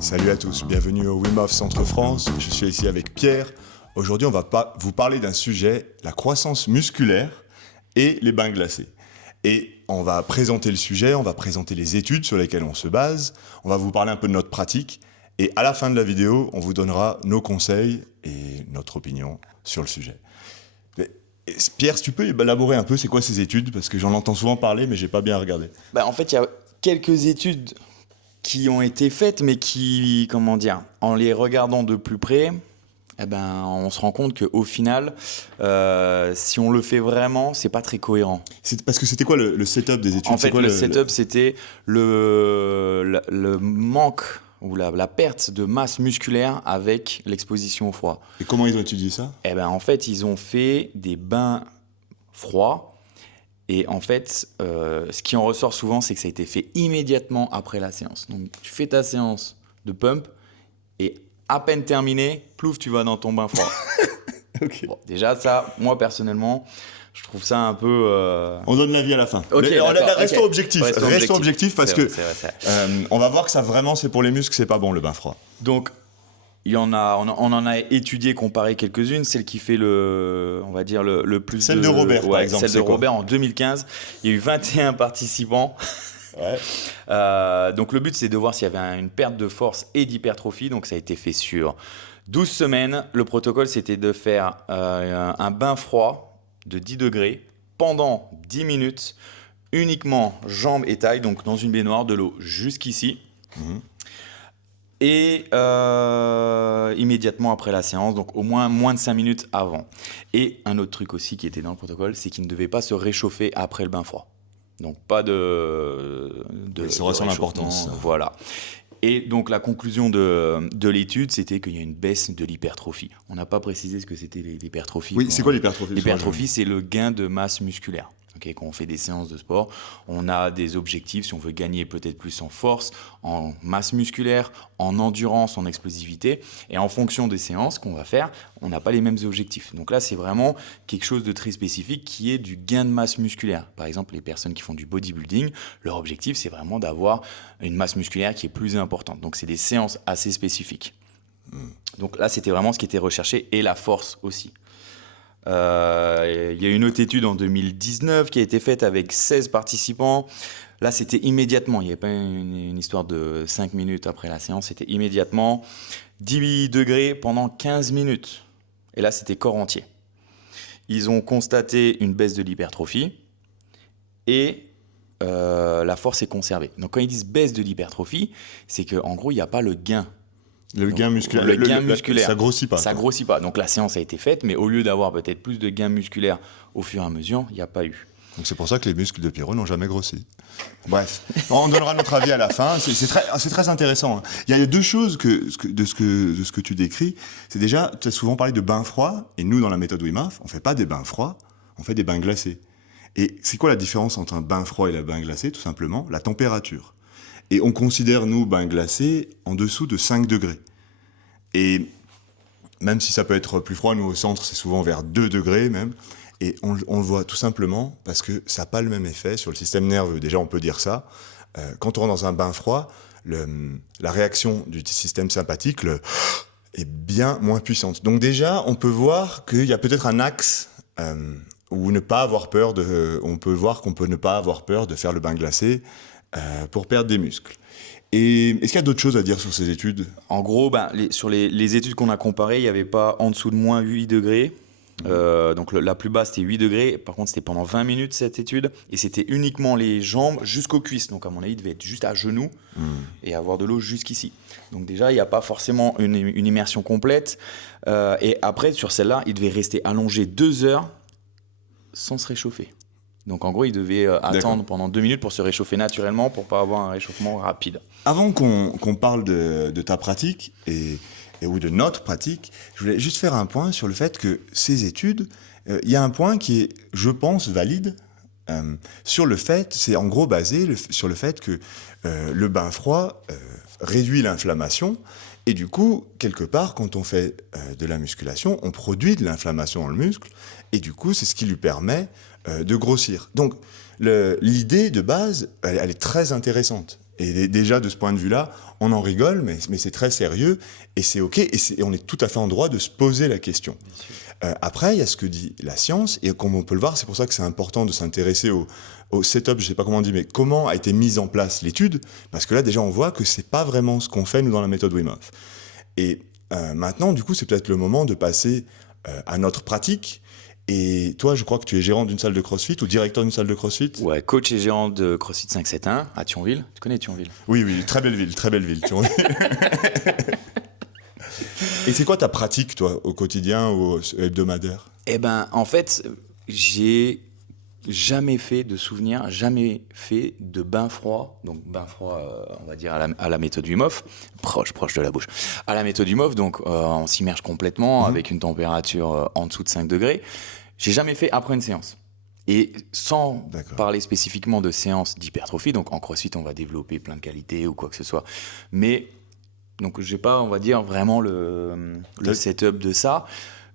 Salut à tous, bienvenue au Wim Hof Centre France. Je suis ici avec Pierre. Aujourd'hui, on va vous parler d'un sujet, la croissance musculaire et les bains glacés. Et on va présenter le sujet, on va présenter les études sur lesquelles on se base, on va vous parler un peu de notre pratique. Et à la fin de la vidéo, on vous donnera nos conseils et notre opinion sur le sujet. Pierre, si tu peux élaborer un peu, c'est quoi ces études? Parce que j'en entends souvent parler, mais j'ai pas bien regardé. En fait, il y a quelques études qui ont été faites, mais qui, en les regardant de plus près, on se rend compte qu'au final, si on le fait vraiment, c'est pas très cohérent. Parce que c'était quoi le setup des études? En fait, le setup, c'était le manque ou la perte de masse musculaire avec l'exposition au froid. Et comment ils ont étudié ça? En fait, ils ont fait des bains froids. Et en fait, ce qui en ressort souvent, c'est que ça a été fait immédiatement après la séance. Donc, tu fais ta séance de pump et à peine terminé, plouf, tu vas dans ton bain froid. Okay. Bon, déjà, ça, moi, personnellement, je trouve ça un peu... On donne l'avis à la fin. Okay, restons objectifs. Restons objectifs parce que vrai. On va voir que ça vraiment, c'est pour les muscles, c'est pas bon le bain froid. Donc, on en a étudié, comparé quelques-unes. Celle qui fait le plus Celle de Robert, par exemple. Celle de Robert en 2015. Il y a eu 21 participants. Ouais. Donc, le but, c'est de voir s'il y avait une perte de force et d'hypertrophie. Donc, ça a été fait sur 12 semaines. Le protocole, c'était de faire un bain froid de 10 degrés pendant 10 minutes, uniquement jambes et taille, donc dans une baignoire, de l'eau jusqu'ici. Et immédiatement après la séance, donc au moins de 5 minutes avant. Et un autre truc aussi qui était dans le protocole, c'est qu'il ne devait pas se réchauffer après le bain froid. Donc pas de ça aura son importance. Voilà. Et donc la conclusion de l'étude, c'était qu'il y a une baisse de l'hypertrophie. On n'a pas précisé ce que c'était l'hypertrophie. Oui, c'est quoi l'hypertrophie? L'hypertrophie, c'est le gain de masse musculaire. Okay, quand on fait des séances de sport, on a des objectifs, si on veut gagner peut-être plus en force, en masse musculaire, en endurance, en explosivité. Et en fonction des séances qu'on va faire, on n'a pas les mêmes objectifs. Donc là, c'est vraiment quelque chose de très spécifique qui est du gain de masse musculaire. Par exemple, les personnes qui font du bodybuilding, leur objectif, c'est vraiment d'avoir une masse musculaire qui est plus importante. Donc, c'est des séances assez spécifiques. Donc là, c'était vraiment ce qui était recherché et la force aussi. Il y a une autre étude en 2019 qui a été faite avec 16 participants. Là, c'était immédiatement. Il n'y avait pas une histoire de 5 minutes après la séance. C'était immédiatement 10 degrés pendant 15 minutes. Et là, c'était corps entier. Ils ont constaté une baisse de l'hypertrophie et la force est conservée. Donc, quand ils disent baisse de l'hypertrophie, c'est qu'en gros, il n'y a pas le gain. Le gain musculaire. Le gain musculaire. Ça grossit pas. Ça grossit pas. Donc la séance a été faite, mais au lieu d'avoir peut-être plus de gains musculaires au fur et à mesure, il n'y a pas eu. Donc c'est pour ça que les muscles de Pierrot n'ont jamais grossi. Bref, on donnera notre avis à la fin. C'est très intéressant. Il y a deux choses de ce que tu décris. C'est déjà, tu as souvent parlé de bains froids, et nous, dans la méthode Wim Hof, on fait pas des bains froids, on fait des bains glacés. Et c'est quoi la différence entre un bain froid et un bain glacé? Tout simplement, la température. Et on considère, nous, bains glacés en dessous de 5 degrés. Et même si ça peut être plus froid, nous, au centre, c'est souvent vers 2 degrés même. Et on le voit tout simplement parce que ça n'a pas le même effet sur le système nerveux. Déjà, on peut dire ça. Quand on rentre dans un bain froid, la réaction du système sympathique est bien moins puissante. Donc déjà, on peut voir qu'il y a peut-être un axe où ne pas avoir peur on peut voir qu'on peut ne pas avoir peur de faire le bain glacé pour perdre des muscles. Et est-ce qu'il y a d'autres choses à dire sur ces études? En gros, sur les études qu'on a comparées, il n'y avait pas en dessous de moins 8 degrés. Donc la plus basse, c'était 8 degrés. Par contre, c'était pendant 20 minutes, cette étude. Et c'était uniquement les jambes jusqu'aux cuisses. Donc, à mon avis, il devait être juste à genoux et avoir de l'eau jusqu'ici. Donc déjà, il n'y a pas forcément une immersion complète. Et après, sur celle-là, il devait rester allongé 2 heures sans se réchauffer. Donc en gros, il devait attendre pendant 2 minutes pour se réchauffer naturellement, pour ne pas avoir un réchauffement rapide. Avant qu'on parle de ta pratique ou de notre pratique, je voulais juste faire un point sur le fait que ces études, il y a un point qui est, je pense, valide, sur le fait, c'est en gros basé sur le fait que le bain froid réduit l'inflammation. Et du coup, quelque part, quand on fait de la musculation, on produit de l'inflammation dans le muscle. Et du coup, c'est ce qui lui permet de grossir. Donc, l'idée de base, elle est très intéressante. Et déjà, de ce point de vue-là, on en rigole, mais c'est très sérieux, et c'est OK, et on est tout à fait en droit de se poser la question. Après, il y a ce que dit la science, et comme on peut le voir, c'est pour ça que c'est important de s'intéresser au setup, je ne sais pas comment on dit, mais comment a été mise en place l'étude, parce que là, déjà, on voit que ce n'est pas vraiment ce qu'on fait, nous, dans la méthode Wim Hof. Et maintenant, du coup, c'est peut-être le moment de passer à notre pratique. Et toi, je crois que tu es gérant d'une salle de CrossFit ou directeur d'une salle de CrossFit. Ouais, coach et gérant de CrossFit 571 à Thionville. Tu connais Thionville? Oui, très belle ville, tu vois. Et c'est quoi ta pratique, toi, au quotidien ou hebdomadaire? Eh ben, en fait, j'ai jamais fait de bain froid. Donc, bain froid, on va dire à la méthode Wim Hof, proche de la bouche. À la méthode Wim Hof, donc on s'immerge complètement avec une température en dessous de 5 degrés. J'ai jamais fait après une séance. Et sans parler spécifiquement de séances d'hypertrophie, donc en CrossFit, on va développer plein de qualités ou quoi que ce soit. Mais, donc, j'ai pas, on va dire, vraiment le setup de ça.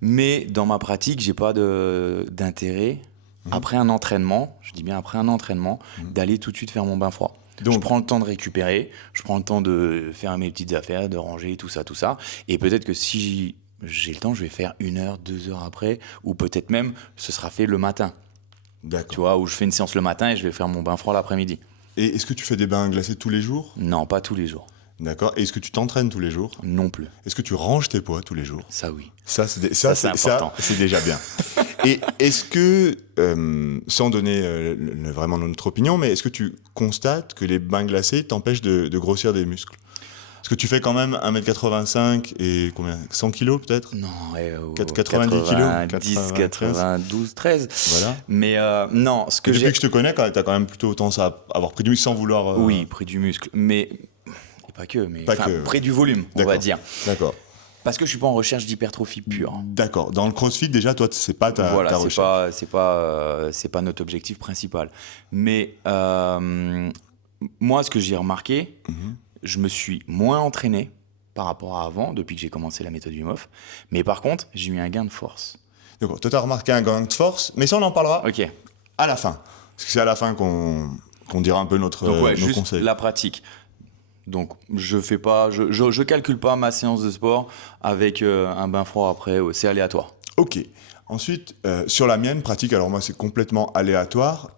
Mais dans ma pratique, j'ai pas d'intérêt, après un entraînement, je dis bien après un entraînement, d'aller tout de suite faire mon bain froid. Donc, je prends le temps de récupérer, je prends le temps de faire mes petites affaires, de ranger, tout ça. Et peut-être que si j'ai le temps, je vais faire 1 heure, 2 heures après, ou peut-être même, ce sera fait le matin. D'accord. Tu vois, où je fais une séance le matin et je vais faire mon bain froid l'après-midi. Et est-ce que tu fais des bains glacés tous les jours? Non, pas tous les jours. D'accord. Et est-ce que tu t'entraînes tous les jours? Non plus. Est-ce que tu ranges tes poids tous les jours? Ça, oui. Ça, c'est important. Ça, c'est déjà bien. Et est-ce que, sans donner vraiment notre opinion, mais est-ce que tu constates que les bains glacés t'empêchent de grossir des muscles? Parce que tu fais quand même 1m85 et combien? 100 kilos peut-être? Non, 90 kilos? 10, 92, 13. Voilà. Mais non, ce que depuis que je te connais, tu as quand même plutôt tendance à avoir pris du muscle sans vouloir... Oui, pris du muscle, mais pas que, pris du volume, on va dire. D'accord. Parce que je suis pas en recherche d'hypertrophie pure. D'accord. Dans le CrossFit, déjà, toi, c'est pas ta recherche. C'est pas notre objectif principal. Mais moi, ce que j'ai remarqué, je me suis moins entraîné par rapport à avant, depuis que j'ai commencé la méthode Wim Hof. Mais par contre, j'ai eu un gain de force. D'accord. Toi, tu as remarqué un gain de force, mais ça, on en parlera à la fin. Parce que c'est à la fin qu'on dira un peu nos juste conseils. La pratique. Donc, je calcule pas ma séance de sport avec un bain froid après, c'est aléatoire. Ok. Ensuite, sur la mienne pratique, alors moi c'est complètement aléatoire,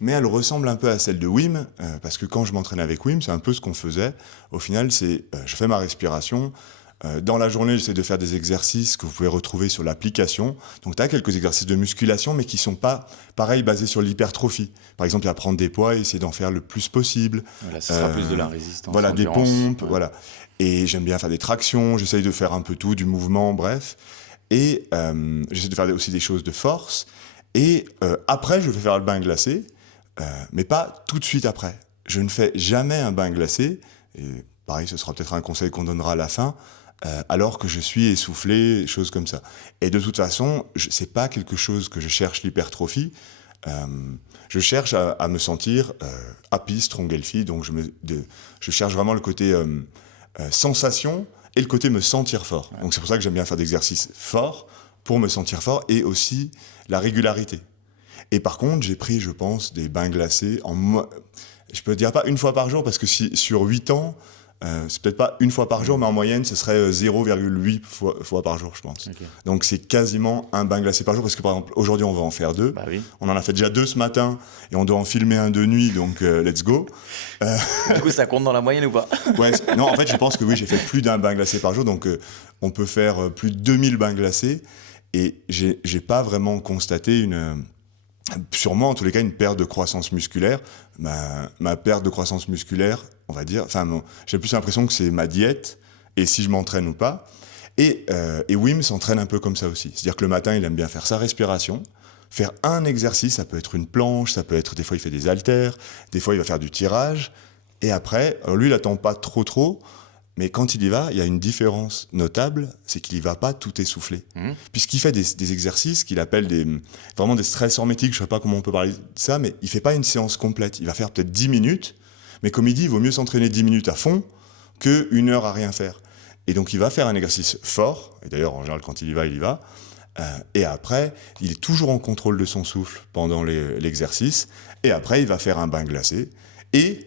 mais elle ressemble un peu à celle de Wim, parce que quand je m'entraîne avec Wim, c'est un peu ce qu'on faisait. Au final, je fais ma respiration. Dans la journée, j'essaie de faire des exercices que vous pouvez retrouver sur l'application. Donc, tu as quelques exercices de musculation, mais qui ne sont pas, pareil, basés sur l'hypertrophie. Par exemple, il y a prendre des poids et essayer d'en faire le plus possible. Voilà, ce sera plus de la résistance. Voilà, des endurance. pompes, Ouais. voilà. Et j'aime bien faire des tractions, j'essaye de faire un peu tout, du mouvement, bref. Et j'essaie de faire aussi des choses de force. Et après, je vais faire le bain glacé, mais pas tout de suite après. Je ne fais jamais un bain glacé, et pareil, ce sera peut-être un conseil qu'on donnera à la fin, alors que je suis essoufflé, choses comme ça. Et de toute façon, c'est pas quelque chose que je cherche l'hypertrophie. Je cherche à me sentir happy, strong, healthy. Donc je cherche vraiment le côté sensation et le côté me sentir fort. Ouais. Donc c'est pour ça que j'aime bien faire des exercices forts pour me sentir fort et aussi la régularité. Et par contre, j'ai pris, je pense, des bains glacés je peux dire pas 1 fois par jour parce que sur 8 ans, c'est peut-être pas 1 fois par jour, mais en moyenne, ce serait 0,8 fois par jour, je pense. Okay. Donc, c'est quasiment un bain glacé par jour, parce que, par exemple, aujourd'hui, on va en faire 2. Bah oui. On en a fait déjà 2 ce matin, et on doit en filmer un de nuit, donc let's go. Du coup, ça compte dans la moyenne ou pas? Ouais, non, en fait, je pense que oui, j'ai fait plus d'un bain glacé par jour, donc on peut faire plus de 2000 bains glacés, et j'ai pas vraiment constaté sûrement, en tous les cas, une perte de croissance musculaire. Ma perte de croissance musculaire, on va dire, j'ai plus l'impression que c'est ma diète, et si je m'entraîne ou pas. Et Wim s'entraîne un peu comme ça aussi. C'est-à-dire que le matin, il aime bien faire sa respiration, faire un exercice, ça peut être une planche, ça peut être, des fois, il fait des haltères, des fois, il va faire du tirage, et après, alors lui, il n'attend pas trop, mais quand il y va, il y a une différence notable, c'est qu'il y va pas tout essoufflé. Puisqu'il fait des exercices qu'il appelle vraiment des stress hormétiques, je sais pas comment on peut parler de ça, mais il fait pas une séance complète. Il va faire peut-être 10 minutes, mais comme il dit, il vaut mieux s'entraîner 10 minutes à fond que 1 heure à rien faire. Et donc il va faire un exercice fort, et d'ailleurs en général quand il y va, et après, il est toujours en contrôle de son souffle pendant l'exercice, et après il va faire un bain glacé, et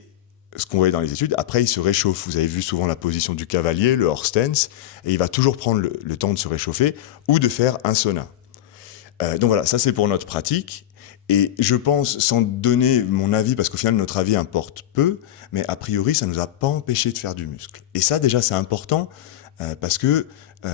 ce qu'on voyait dans les études, après il se réchauffe. Vous avez vu souvent la position du cavalier, le horse stance, et il va toujours prendre le temps de se réchauffer ou de faire un sauna. Donc voilà, ça c'est pour notre pratique. Et je pense, sans donner mon avis, parce qu'au final notre avis importe peu, mais a priori ça ne nous a pas empêché de faire du muscle. Et ça déjà c'est important, parce que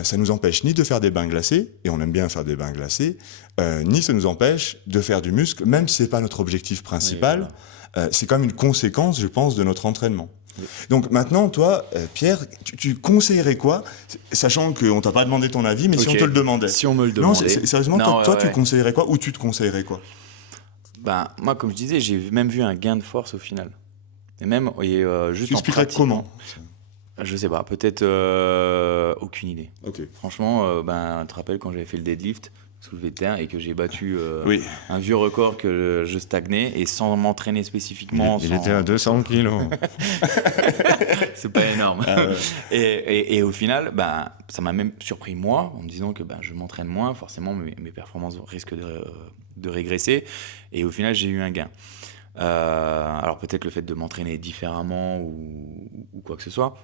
ça nous empêche ni de faire des bains glacés, et on aime bien faire des bains glacés, ni ça nous empêche de faire du muscle, même si c'est pas notre objectif principal. Oui, voilà. C'est comme une conséquence, je pense, de notre entraînement. Oui. Donc maintenant, toi, Pierre, tu conseillerais quoi, sachant qu'on t'a pas demandé ton avis, mais si on te le demandait. Si on me le Non, demandait. sérieusement, Non, toi ouais, tu ouais. conseillerais quoi, ou tu te conseillerais quoi? Ben, moi, comme je disais, j'ai même vu un gain de force au final. Et même juste Tu en expliquerais pratiquant. comment? Je sais pas, peut-être aucune idée. Ok. Franchement, tu te rappelles quand j'avais fait le deadlift soulevé de terre et que j'ai battu Oui. un vieux record que je stagnais et sans m'entraîner spécifiquement. Il était à 200 kilos. C'est pas énorme. Ah ouais. Et au final, ça m'a même surpris moi en me disant que je m'entraîne moins, forcément mes performances risquent de régresser. Et au final, j'ai eu un gain. Alors peut-être le fait de m'entraîner différemment ou quoi que ce soit.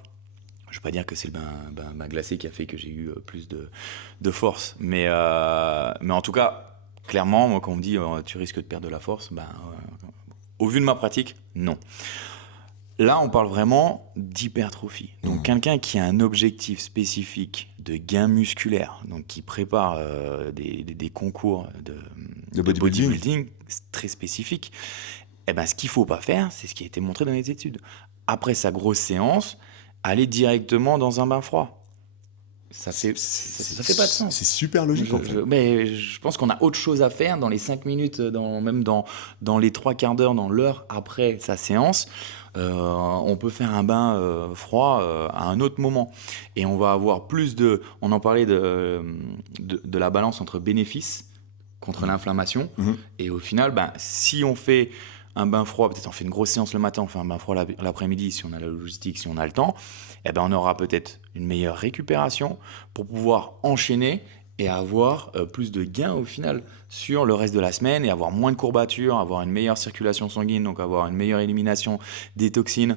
Je ne veux pas dire que c'est le bain glacé qui a fait que j'ai eu plus de force. Mais en tout cas, clairement, moi, quand on me dit tu risques de perdre de la force, au vu de ma pratique, non. Là, on parle vraiment d'hypertrophie. Donc, quelqu'un qui a un objectif spécifique de gain musculaire, donc qui prépare des concours de bodybuilding très spécifiques, ce qu'il ne faut pas faire, c'est ce qui a été montré dans les études. Après sa grosse séance, aller directement dans un bain froid. Ça fait pas de sens. C'est super logique, en fait. Mais je pense qu'on a autre chose à faire dans les 5 minutes, même dans les 3 quarts d'heure, dans l'heure après sa séance. On peut faire un bain froid à un autre moment. Et on va avoir plus de... On en parlait de la balance entre bénéfices contre l'inflammation. Mhm. Et au final, si on fait un bain froid, peut-être on fait une grosse séance le matin, on fait un bain froid l'après-midi, si on a la logistique, si on a le temps, on aura peut-être une meilleure récupération pour pouvoir enchaîner et avoir plus de gains au final sur le reste de la semaine et avoir moins de courbatures, avoir une meilleure circulation sanguine, donc avoir une meilleure élimination des toxines.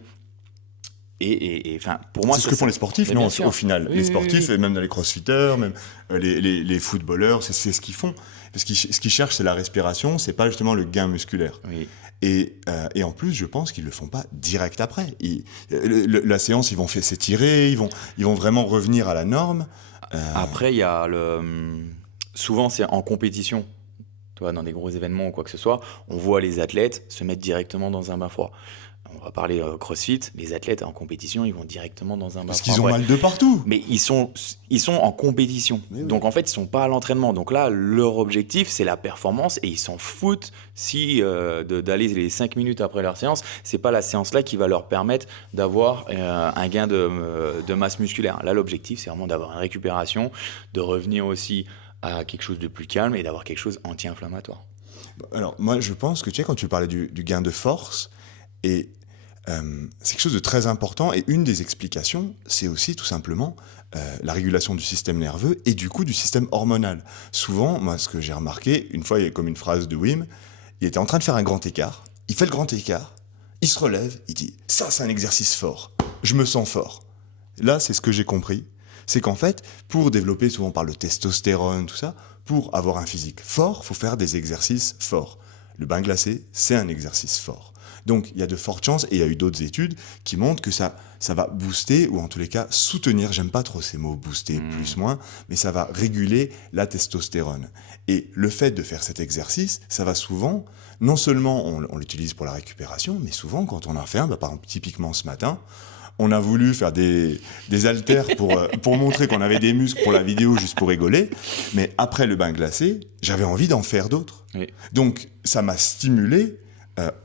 Et pour moi, c'est ce que font les sportifs, mais non, bien sûr. au final. Oui, les oui, sportifs, oui. Et même dans les crossfitters, même les footballeurs, c'est ce qu'ils font. Parce que ce qu'ils cherchent, c'est la respiration, c'est pas justement le gain musculaire. Oui. Et en plus, je pense qu'ils le font pas direct après. La séance, ils vont s'étirer, ils vont vraiment revenir à la norme. Après, il y a souvent, c'est en compétition. Tu vois, dans des gros événements ou quoi que ce soit, on voit les athlètes se mettre directement dans un bain froid. On va parler CrossFit, les athlètes en compétition, ils vont directement dans un bain Parce froid. qu'ils ont mal de partout. Mais ils sont en compétition. Oui. Donc en fait, ils sont pas à l'entraînement. Donc là, leur objectif, c'est la performance et ils s'en foutent si d'aller les 5 minutes après leur séance, c'est pas la séance-là qui va leur permettre d'avoir un gain de masse musculaire. Là, l'objectif, c'est vraiment d'avoir une récupération, de revenir aussi à quelque chose de plus calme et d'avoir quelque chose anti-inflammatoire. Alors, moi, je pense que, tu sais, quand tu parlais du gain de force, et c'est quelque chose de très important, et une des explications, c'est aussi tout simplement la régulation du système nerveux et du coup du système hormonal. Souvent, moi, ce que j'ai remarqué, une fois, il y a comme une phrase de Wim, il était en train de faire un grand écart, il fait le grand écart, il se relève, il dit « ça, c'est un exercice fort, je me sens fort ». Là, c'est ce que j'ai compris, c'est qu'en fait, pour développer, souvent par le testostérone, tout ça, pour avoir un physique fort, il faut faire des exercices forts. Le bain glacé, c'est un exercice fort. Donc, il y a de fortes chances, et il y a eu d'autres études qui montrent que ça va booster, ou en tous les cas soutenir, j'aime pas trop ces mots, booster, plus, moins, mais ça va réguler la testostérone. Et le fait de faire cet exercice, ça va souvent, non seulement on l'utilise pour la récupération, mais souvent quand on en fait un, par exemple typiquement ce matin, on a voulu faire des haltères pour montrer qu'on avait des muscles pour la vidéo, juste pour rigoler, mais après le bain glacé, j'avais envie d'en faire d'autres. Oui. Donc, ça m'a stimulé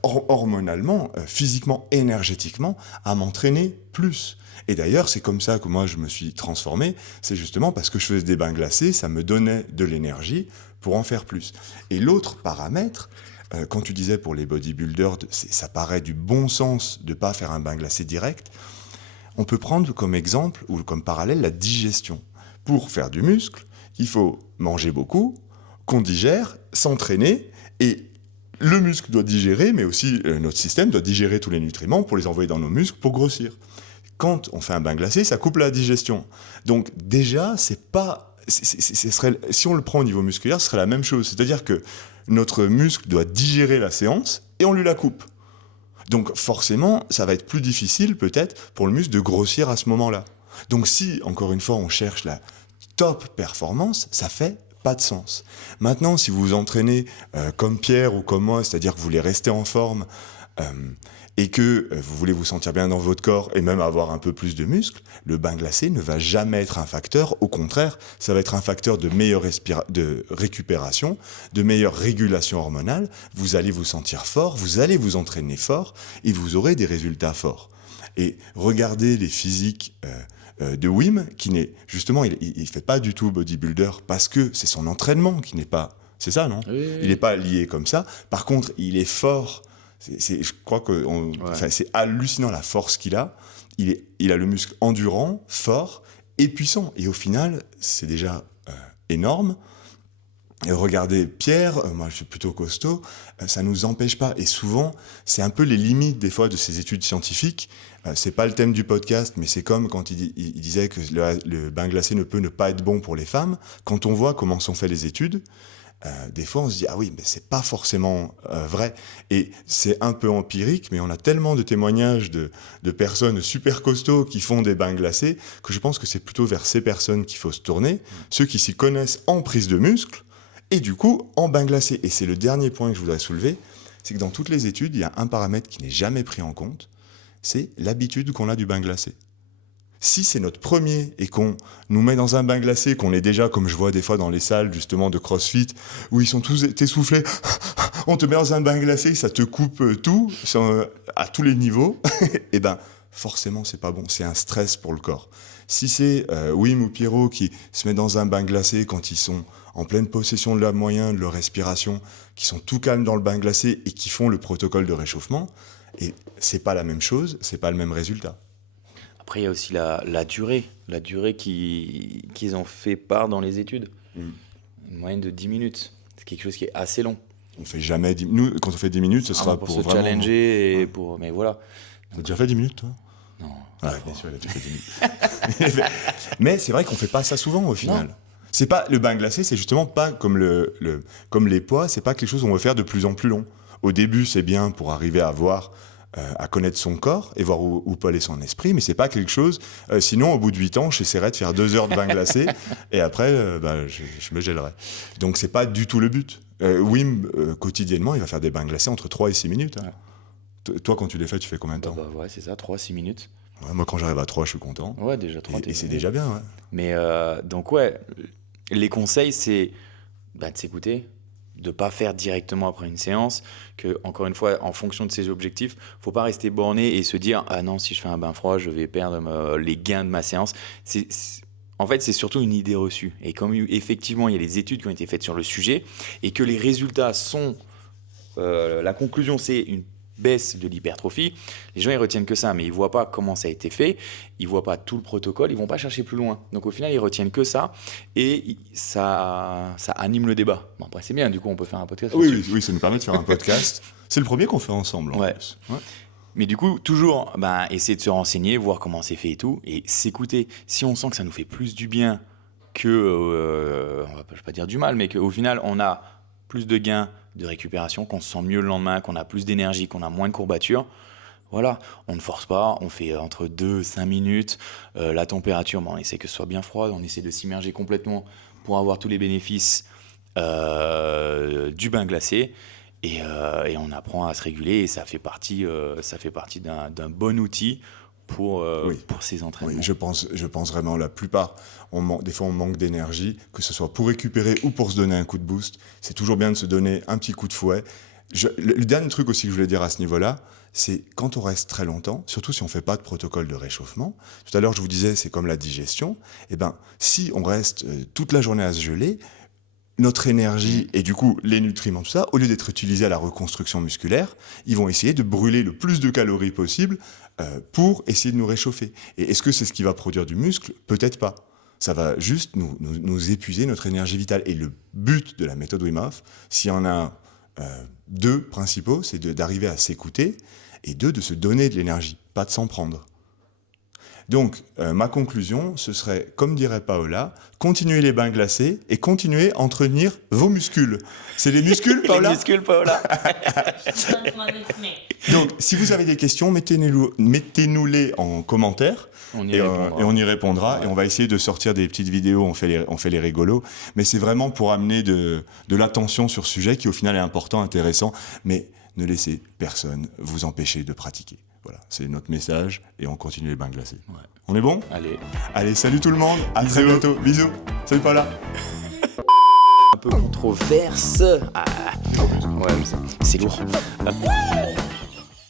hormonalement, physiquement, énergétiquement, à m'entraîner plus. Et d'ailleurs, c'est comme ça que moi, je me suis transformé. C'est justement parce que je faisais des bains glacés, ça me donnait de l'énergie pour en faire plus. Et l'autre paramètre, quand tu disais pour les bodybuilders, ça paraît du bon sens de ne pas faire un bain glacé direct, on peut prendre comme exemple ou comme parallèle la digestion. Pour faire du muscle, il faut manger beaucoup, qu'on digère, s'entraîner, et le muscle doit digérer, mais aussi notre système doit digérer tous les nutriments pour les envoyer dans nos muscles pour grossir. Quand on fait un bain glacé, ça coupe la digestion. Donc déjà, si on le prend au niveau musculaire, ce serait la même chose. C'est-à-dire que notre muscle doit digérer la séance et on lui la coupe. Donc forcément, ça va être plus difficile peut-être pour le muscle de grossir à ce moment-là. Donc si, encore une fois, on cherche la top performance, ça fait pas de sens. Maintenant, si vous vous entraînez comme Pierre ou comme moi, c'est-à-dire que vous voulez rester en forme et que vous voulez vous sentir bien dans votre corps et même avoir un peu plus de muscles, le bain glacé ne va jamais être un facteur. Au contraire, ça va être un facteur de meilleure de récupération, de meilleure régulation hormonale. Vous allez vous sentir fort, vous allez vous entraîner fort et vous aurez des résultats forts. Et regardez les physiques de Wim, qui n'est justement, il fait pas du tout bodybuilder parce que c'est son entraînement qui n'est pas, c'est ça, non ? Oui. Il n'est pas lié comme ça. Par contre, il est fort. Je crois que c'est hallucinant la force qu'il a. Il a le muscle endurant, fort et puissant. Et au final, c'est déjà énorme. Et regardez Pierre, moi je suis plutôt costaud, ça nous empêche pas. Et souvent, c'est un peu les limites des fois de ces études scientifiques. C'est pas le thème du podcast, mais c'est comme quand il disait que le bain glacé ne peut ne pas être bon pour les femmes. Quand on voit comment sont faites les études, des fois on se dit ah oui, mais c'est pas forcément vrai. Et c'est un peu empirique, mais on a tellement de témoignages de personnes super costauds qui font des bains glacés que je pense que c'est plutôt vers ces personnes qu'il faut se tourner, ceux qui s'y connaissent en prise de muscle et du coup en bain glacé. Et c'est le dernier point que je voudrais soulever, c'est que dans toutes les études, il y a un paramètre qui n'est jamais pris en compte, c'est l'habitude qu'on a du bain glacé. Si c'est notre premier et qu'on nous met dans un bain glacé, qu'on est déjà, comme je vois des fois dans les salles justement de CrossFit, où ils sont tous essoufflés, on te met dans un bain glacé, ça te coupe tout, à tous les niveaux, et ben forcément c'est pas bon, c'est un stress pour le corps. Si c'est Wim ou Pierrot qui se met dans un bain glacé quand ils sont en pleine possession de leurs moyens, de leur respiration, qui sont tout calmes dans le bain glacé et qui font le protocole de réchauffement, et c'est pas la même chose, c'est pas le même résultat. Après, il y a aussi la durée qu'ils ont fait part dans les études. Une moyenne de 10 minutes. C'est quelque chose qui est assez long. On fait jamais 10 minutes. Quand on fait 10 minutes, ce sera pour pour se vraiment... challenger et pour... Mais voilà. T'as déjà fait 10 minutes, toi ? Non. Ah, bien sûr, il a déjà fait 10 minutes. Mais c'est vrai qu'on fait pas ça souvent, au final. Non. C'est pas, le bain glacé, c'est justement pas comme comme les poids, c'est pas quelque chose qu'on veut faire de plus en plus long. Au début, c'est bien pour arriver à voir... à connaître son corps et voir où peut aller son esprit, mais c'est pas quelque chose... sinon, au bout de 8 ans, j'essaierai de faire 2 heures de bain glacé et après, je me gèlerai. Donc, c'est pas du tout le but. Wim, quotidiennement, il va faire des bains glacés entre 3 et 6 minutes. Hein. Ouais. Toi, quand tu les fais, tu fais combien de temps ? Ouais, c'est ça, 3-6 minutes. Ouais, moi, quand j'arrive à 3, je suis content. Ouais, déjà 3. Et c'est déjà bien, ouais. Mais donc, ouais, les conseils, c'est de s'écouter, de pas faire directement après une séance, que encore une fois en fonction de ses objectifs, faut pas rester borné et se dire ah non, si je fais un bain froid, je vais perdre les gains de ma séance. En fait, c'est surtout une idée reçue. Et comme effectivement il y a des études qui ont été faites sur le sujet et que les résultats sont la conclusion, c'est une baisse de l'hypertrophie, les gens ils retiennent que ça, mais ils voient pas comment ça a été fait, ils voient pas tout le protocole, ils vont pas chercher plus loin. Donc au final ils retiennent que ça et ça anime le débat. Bon, après c'est bien, du coup on peut faire un podcast. Oui, ça nous permet de faire un podcast. C'est le premier qu'on fait ensemble. En plus. Ouais. Mais du coup toujours essayer de se renseigner, voir comment c'est fait et tout, et s'écouter. Si on sent que ça nous fait plus du bien que, je vais pas dire du mal, mais qu'au final on a plus de gains de récupération, qu'on se sent mieux le lendemain, qu'on a plus d'énergie, qu'on a moins de courbatures. Voilà, on ne force pas, on fait entre 2 et 5 minutes. La température, on essaie que ce soit bien froid, on essaie de s'immerger complètement pour avoir tous les bénéfices du bain glacé. Et on apprend à se réguler et ça fait partie d'un bon outil pour ces entraînements. Oui, je pense vraiment la plupart, des fois on manque d'énergie, que ce soit pour récupérer ou pour se donner un coup de boost. C'est toujours bien de se donner un petit coup de fouet. Le dernier truc aussi que je voulais dire à ce niveau-là, c'est quand on reste très longtemps, surtout si on ne fait pas de protocole de réchauffement. Tout à l'heure, je vous disais, c'est comme la digestion. Eh ben, si on reste toute la journée à se geler, notre énergie et du coup les nutriments, tout ça, au lieu d'être utilisés à la reconstruction musculaire, ils vont essayer de brûler le plus de calories possible pour essayer de nous réchauffer. Et est-ce que c'est ce qui va produire du muscle ? Peut-être pas. Ça va juste nous épuiser notre énergie vitale. Et le but de la méthode Wim Hof, s'il y en a deux principaux, c'est d'arriver à s'écouter, et deux, de se donner de l'énergie, pas de s'en prendre. Donc, ma conclusion, ce serait, comme dirait Paola, continuez les bains glacés et continuez à entretenir vos muscles. C'est les muscles, Paola? Les muscles, Paola. Donc, si vous avez des questions, mettez-nous-les en commentaire. On y Et répondra. on y répondra. Ouais. Et on va essayer de sortir des petites vidéos, on fait les rigolos. Mais c'est vraiment pour amener de l'attention sur ce sujet qui, au final, est important, intéressant. Mais ne laissez personne vous empêcher de pratiquer. Voilà, c'est notre message. Et on continue les bains glacés. Ouais. On est bon? Allez. Allez, salut tout le monde. À très bientôt. Bisous. Salut Paola. Un peu controverse. Ah. Ouais, mais c'est lourd.